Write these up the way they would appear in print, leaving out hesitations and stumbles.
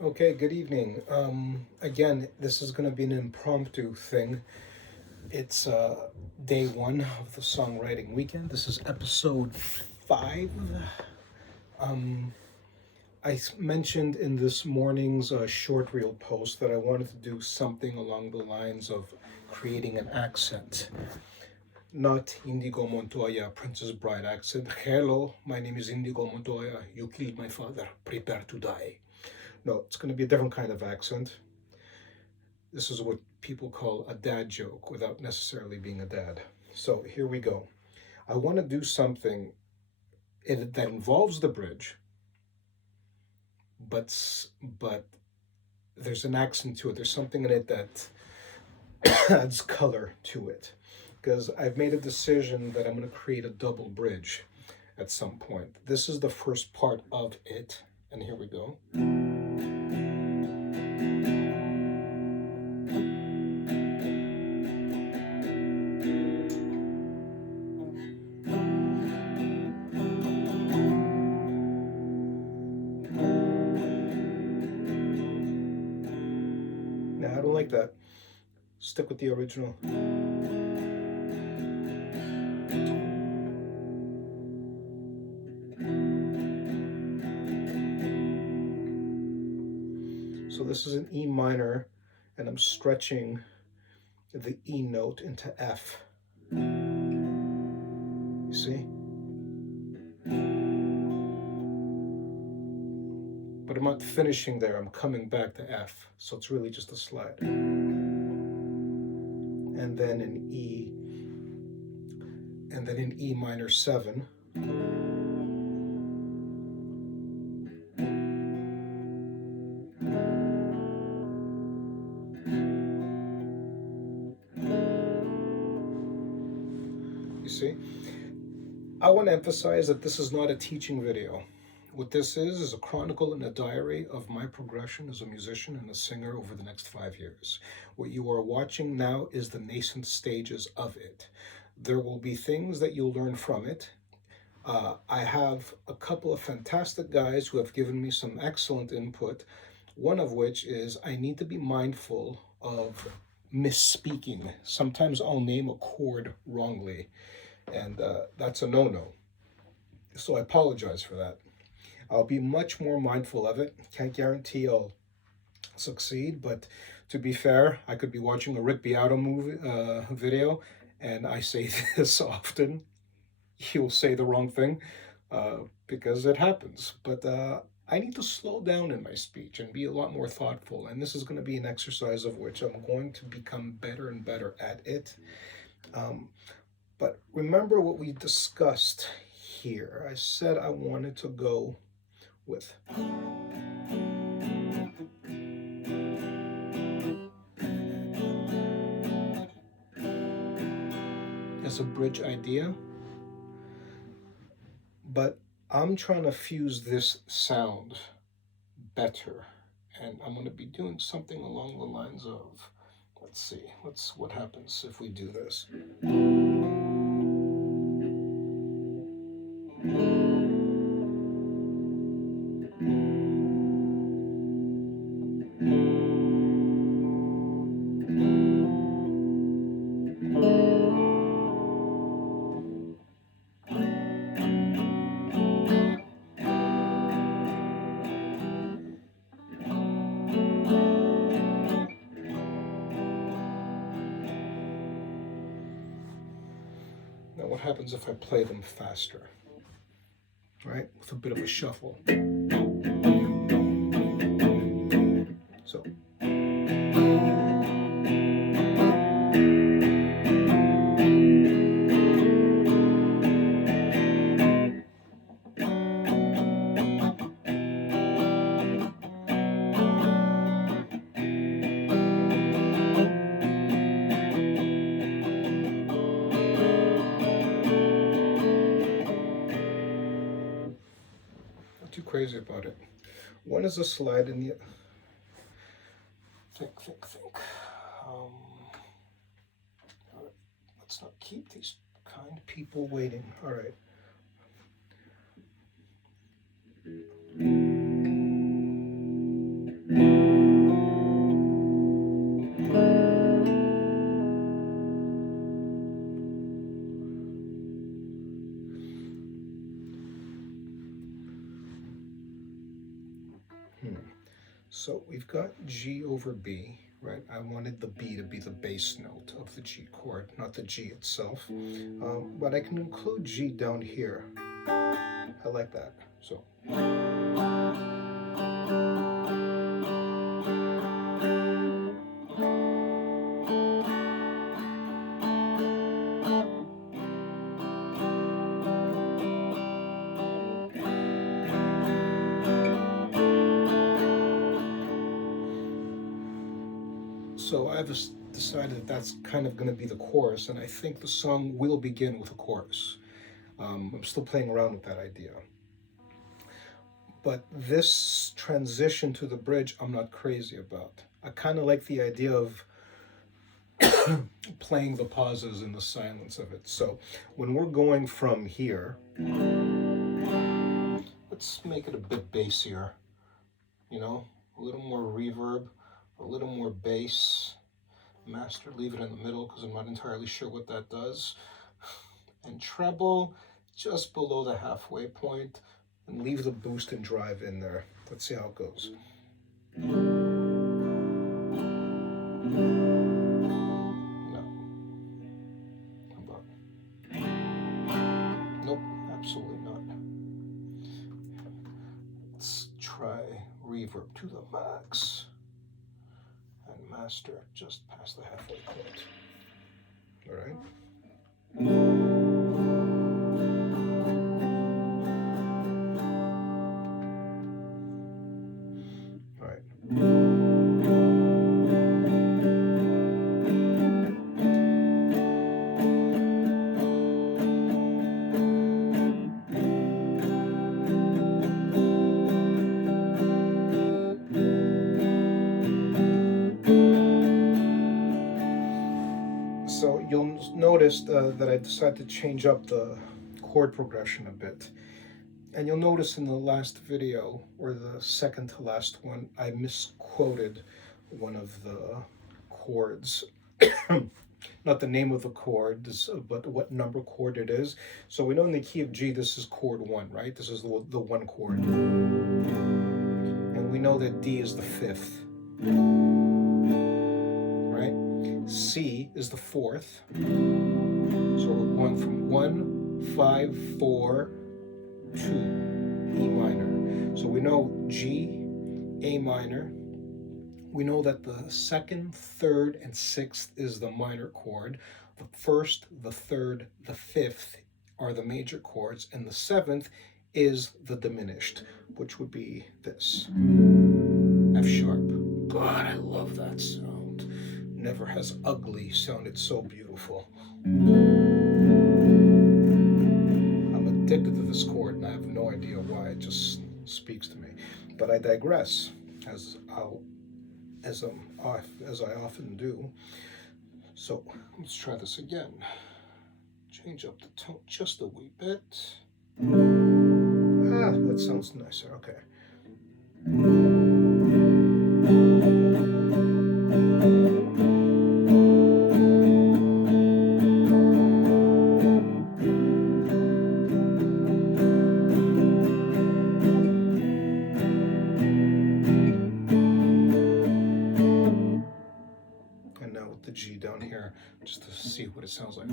Okay, good evening. Again, this is going to be an impromptu thing. It's day one of the songwriting weekend. This is episode 5. Um, mentioned in this morning's short reel post that I wanted to do something along the lines of creating an accent. Not Indigo Montoya, Princess Bride accent. Hello, my name is Indigo Montoya. You killed my father. Prepare to die. No, it's going to be a different kind of accent. This is what people call a dad joke without necessarily being a dad. So here we go. I want to do something that involves the bridge, but there's an accent to it. There's something in it that adds color to it. Because I've made a decision that I'm going to create a double bridge at some point. This is the first part of it, and here we go. Now, I don't like that. Stick with the original. So this is an E minor, and I'm stretching the E note into F. You see? But I'm not finishing there, I'm coming back to F. So it's really just a slide. And then in E, and then in E minor 7. You see? I want to emphasize that this is not a teaching video. What this is a chronicle and a diary of my progression as a musician and a singer over the next 5 years. What you are watching now is the nascent stages of it. There will be things that you'll learn from it. I have a couple of fantastic guys who have given me some excellent input, one of which is I need to be mindful of misspeaking. Sometimes I'll name a chord wrongly, and that's a no no. So I apologize for that. I'll be much more mindful of it. Can't guarantee I'll succeed, but to be fair, I could be watching a Rick Beato video, and I say this often. He'll say the wrong thing because it happens. But I need to slow down in my speech and be a lot more thoughtful. And this is going to be an exercise of which I'm going to become better and better at it. Um, but remember what we discussed here. I said I wanted to go with. As a bridge idea, but I'm trying to fuse this sound better, and I'm going to be doing something along the lines of, let's see, what happens if we do this. Now what happens if I play them faster, right, with a bit of a shuffle? So not too crazy about it. One is a slide in the think. Um, let's not keep these kind people waiting. All right. So we've got G over B, right? I wanted the B to be the bass note of the G chord, not the G itself. But I can include G down here. I like that. So. So I've decided that that's kind of going to be the chorus, and I think the song will begin with a chorus. I'm still playing around with that idea. But this transition to the bridge, I'm not crazy about. I kind of like the idea of playing the pauses in the silence of it. So when we're going from here, let's make it a bit bassier, you know, a little more reverb, a little more bass. Master, leave it in the middle because I'm not entirely sure what that does. And treble just below the halfway point, and leave the boost and drive in there. Let's see how it goes. No. How about? Nope, absolutely not. Let's try reverb to the max. And master just past the halfway point. All right. So you'll notice that I decided to change up the chord progression a bit. And you'll notice in the last video, or the second to last one, I misquoted one of the chords. Not the name of the chord, but what number chord it is. So we know in the key of G, this is chord 1, right? This is the 1 chord. And we know that D is the 5th. Right? C is the 4th. So we're going from 1, 5, 4, 2, E minor. So we know G, A minor. We know that the 2nd, 3rd, and 6th is the minor chord. The 1st, the 3rd, the 5th are the major chords, and the 7th is the diminished, which would be this. F sharp. God, I love that sound. Never has ugly sounded so beautiful. I'm addicted to this chord, and I have no idea why. It just speaks to me. But I digress, as I often do. So let's try this again. Change up the tone just a wee bit. That sounds nicer. Okay. And now with the G down here, just to see what it sounds like.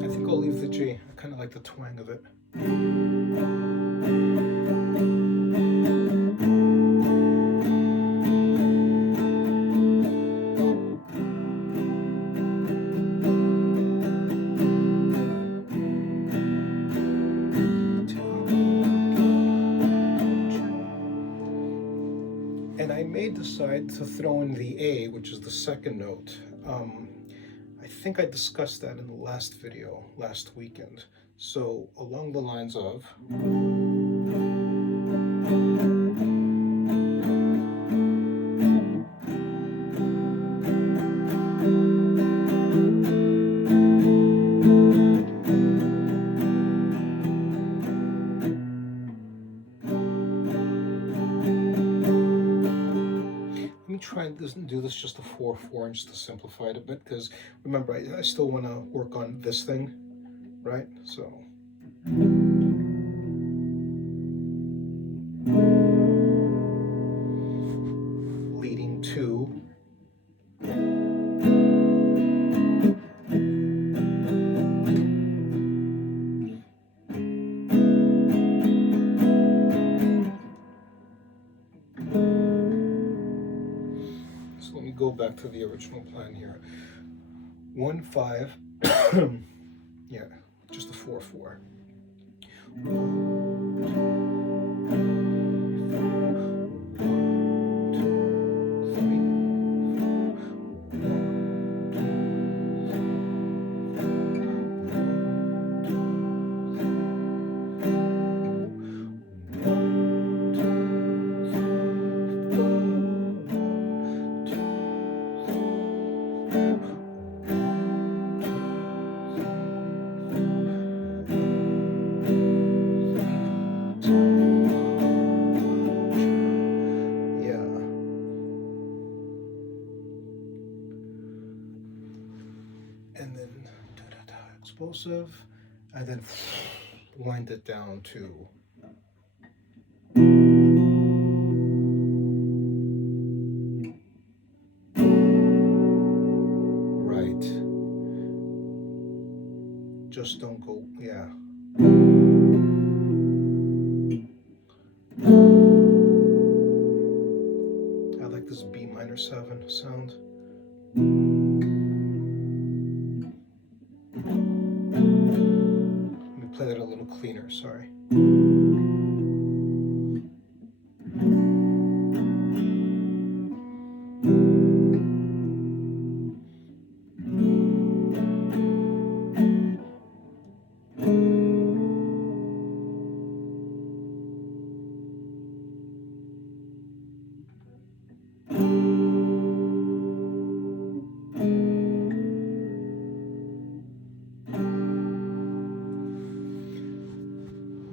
I think I'll leave the G. I kind of like the twang of it. And I may decide to throw in the A, which is the 2nd note. I think I discussed that in the last video, last weekend. So along the lines of... Try and do this just a 4/4 just to simplify it a bit, because remember I still want to work on this thing, right? So leading to so let me go back to the original plan here. 1-5 yeah, just a 4-4. and then explosive, and then wind it down to right. Just don't go, yeah. I like this B minor 7 sound. Let me play that a little cleaner, sorry.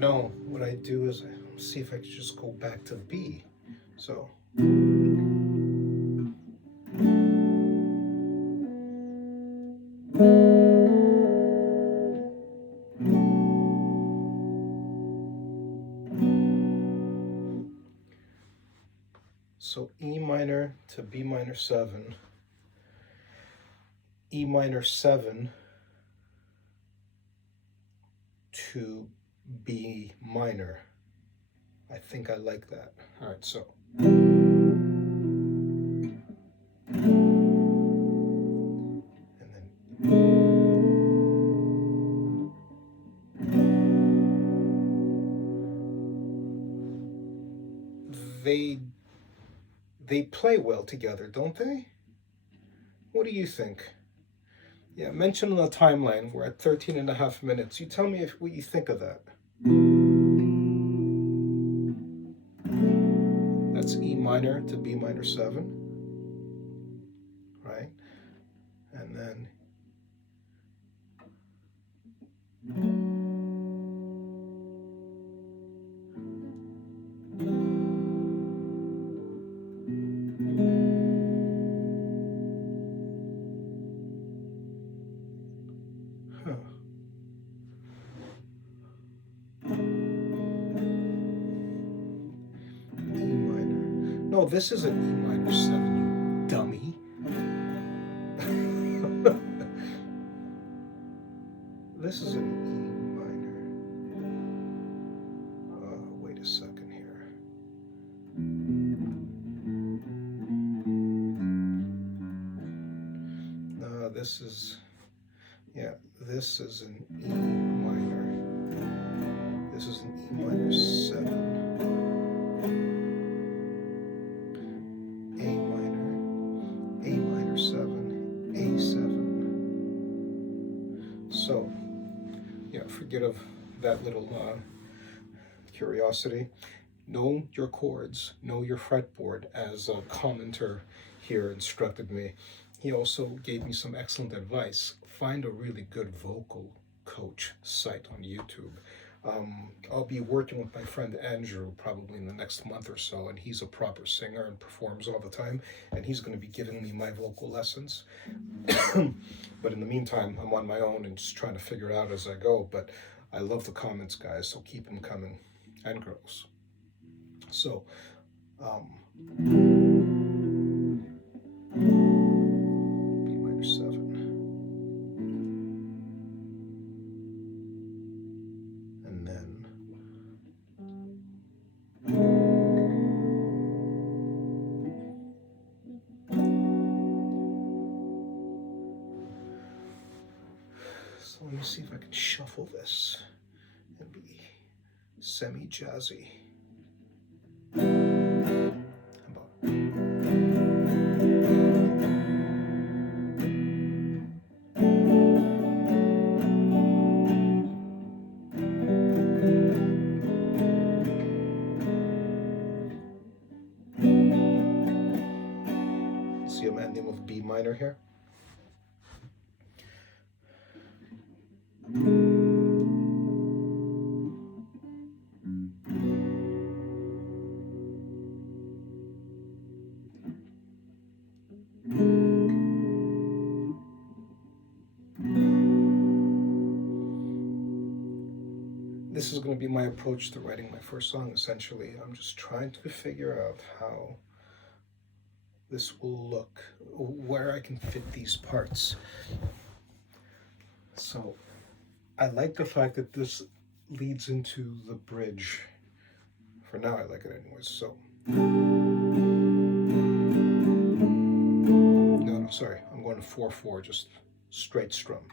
No, what I do is I see if I can just go back to B. So E minor to B minor 7, E minor 7 to B minor. I think I like that. All right, so. And then. They play well together, don't they? What do you think? Yeah, mention on the timeline. We're at 13.5 minutes. You tell me what you think of that. That's E minor to B minor 7, right? And then no, this is an E minor 7, you dummy. This is an E minor. Wait a second here. This is, yeah, this is an E minor. This is an E minor 7. So, yeah, forget of that little curiosity. Know your chords, know your fretboard, as a commenter here instructed me. He also gave me some excellent advice. Find a really good vocal coach site on YouTube. I'll be working with my friend Andrew probably in the next month or so, and he's a proper singer and performs all the time, and he's going to be giving me my vocal lessons. But in the meantime, I'm on my own and just trying to figure it out as I go. But I love the comments, guys, so keep them coming, and girls. So, um, B minor 7, and then so let me see if I can shuffle this and be semi-jazzy. See, I'm ending with B minor here. This is going to be my approach to writing my first song, essentially. I'm just trying to figure out how this will look, where I can fit these parts. So I like the fact that this leads into the bridge. For now, I like it anyways. So no, sorry, I'm going to 4/4, just straight strum.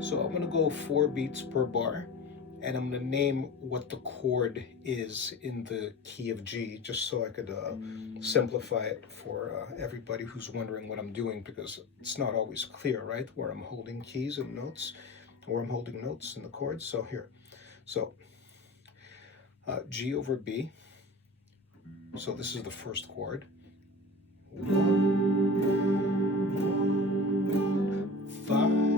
So I'm going to go 4 beats per bar, and I'm going to name what the chord is in the key of G, just so I could simplify it for everybody who's wondering what I'm doing, because it's not always clear, right, where I'm holding keys and notes, where I'm holding notes in the chords. So here, so G over B, so this is the first chord. 1, 5,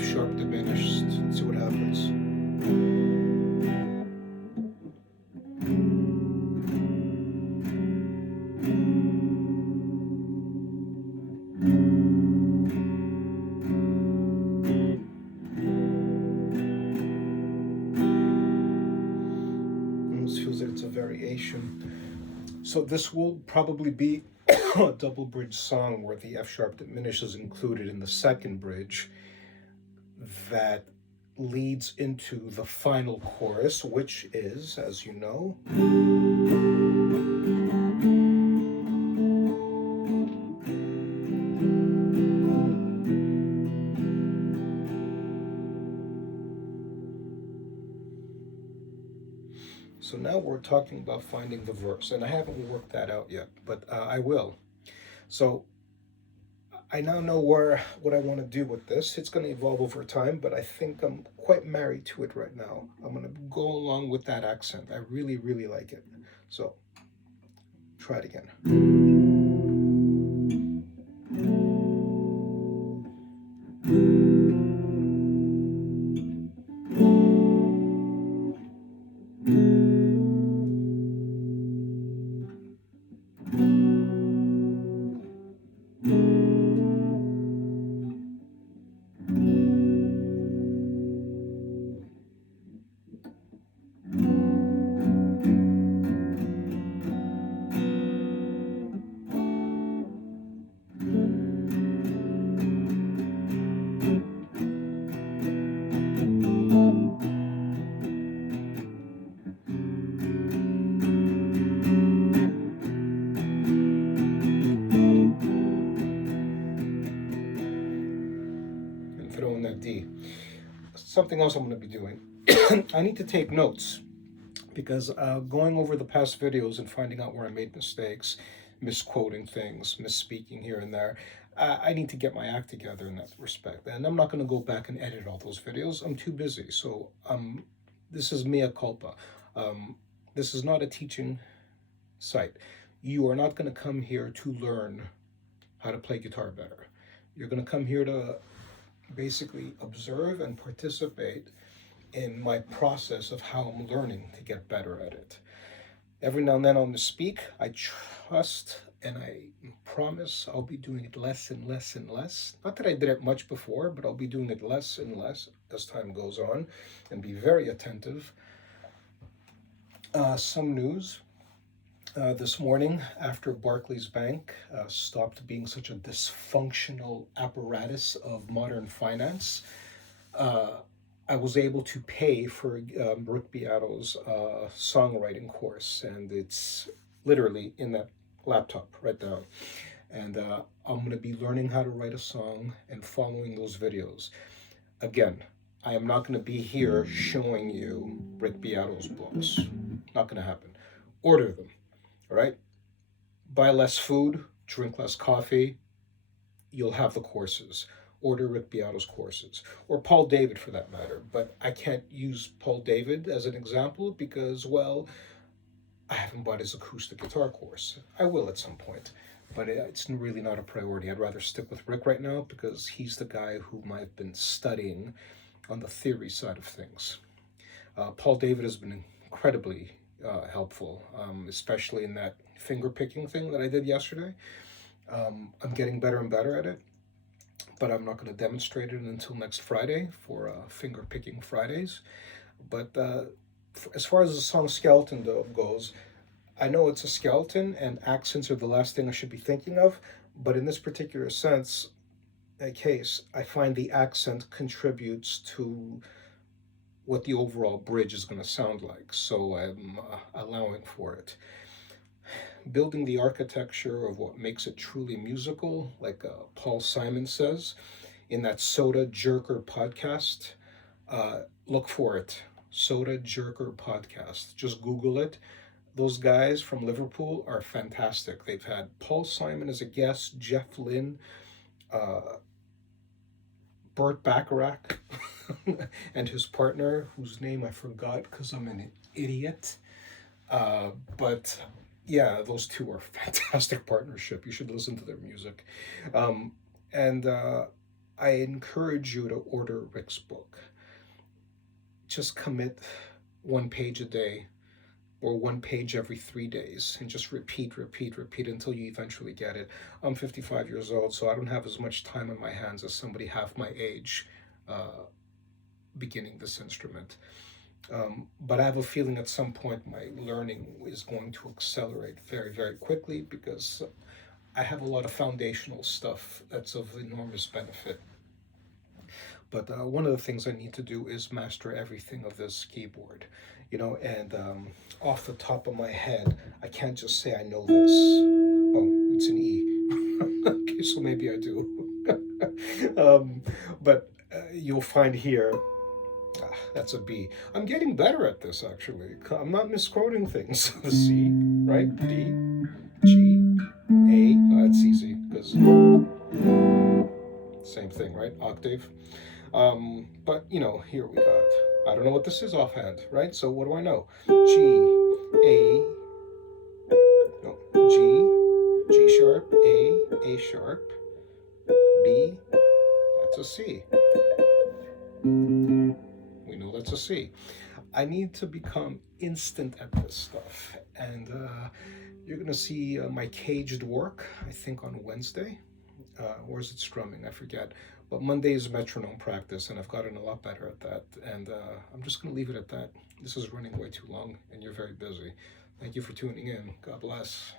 sharp diminished. Let's see what happens. This feels like it's a variation. So this will probably be a double bridge song where the F sharp diminished is included in the second bridge that leads into the final chorus, which is, as you know, so now we're talking about finding the verse, and I haven't worked that out yet, but I will. So I now know what I want to do with this. It's going to evolve over time, but I think I'm quite married to it right now. I'm going to go along with that accent. I really, really like it. So try it again. throw in that D. Something else I'm going to be doing. I need to take notes because going over the past videos and finding out where I made mistakes, misquoting things, misspeaking here and there, I need to get my act together in that respect. And I'm not going to go back and edit all those videos. I'm too busy. So this is mea culpa. This is not a teaching site. You are not going to come here to learn how to play guitar better. You're going to come here to basically observe and participate in my process of how I'm learning to get better at it. Every now and then on the speak, I trust and I promise I'll be doing it less and less and less. Not that I did it much before, but I'll be doing it less and less as time goes on and be very attentive. Some news. This morning, after Barclays Bank stopped being such a dysfunctional apparatus of modern finance, I was able to pay for Rick Beato's songwriting course, and it's literally in that laptop right now. And I'm going to be learning how to write a song and following those videos. Again, I am not going to be here showing you Rick Beato's books. Not going to happen. Order them. All right? Buy less food, drink less coffee, you'll have the courses. Order Rick Beato's courses, or Paul David for that matter. But I can't use Paul David as an example because, well, I haven't bought his acoustic guitar course. I will at some point, but it's really not a priority. I'd rather stick with Rick right now because he's the guy whom I've been studying on the theory side of things. Paul David has been incredibly helpful, especially in that finger picking thing that I did yesterday. I'm getting better and better at it, but I'm not going to demonstrate it until next Friday for finger picking Fridays. But as far as the song Skeleton goes, I know it's a skeleton and accents are the last thing I should be thinking of, but in this particular case, I find the accent contributes to what the overall bridge is going to sound like, so I'm allowing for it. Building the architecture of what makes it truly musical, like Paul Simon says in that Soda Jerker podcast. Look for it, Soda Jerker podcast. Just Google it. Those guys from Liverpool are fantastic. They've had Paul Simon as a guest, Jeff Lynne, Burt Bacharach, and his partner, whose name I forgot because I'm an idiot. But yeah, those two are fantastic partnership. You should listen to their music. And I encourage you to order Rick's book. Just commit 1 page a day or 1 page every 3 days and just repeat until you eventually get it. I'm 55 years old, so I don't have as much time on my hands as somebody half my age beginning this instrument. But I have a feeling at some point my learning is going to accelerate very, very quickly because I have a lot of foundational stuff that's of enormous benefit. But one of the things I need to do is master everything of this keyboard, and off the top of my head, I can't just say I know this. Oh, it's an E. Okay, so maybe I do. But you'll find here, that's a B. I'm getting better at this, actually. I'm not misquoting things. The C, right? D, G, A. That's easy, because same thing, right? Octave. But, here we got, I don't know what this is offhand, right? So what do I know? G sharp, A sharp, B, that's a C. We know that's a C. I need to become instant at this stuff. And you're going to see my caged work, I think on Wednesday. Or is it strumming? I forget. But Monday is metronome practice, and I've gotten a lot better at that. And I'm just going to leave it at that. This is running way too long, and you're very busy. Thank you for tuning in. God bless.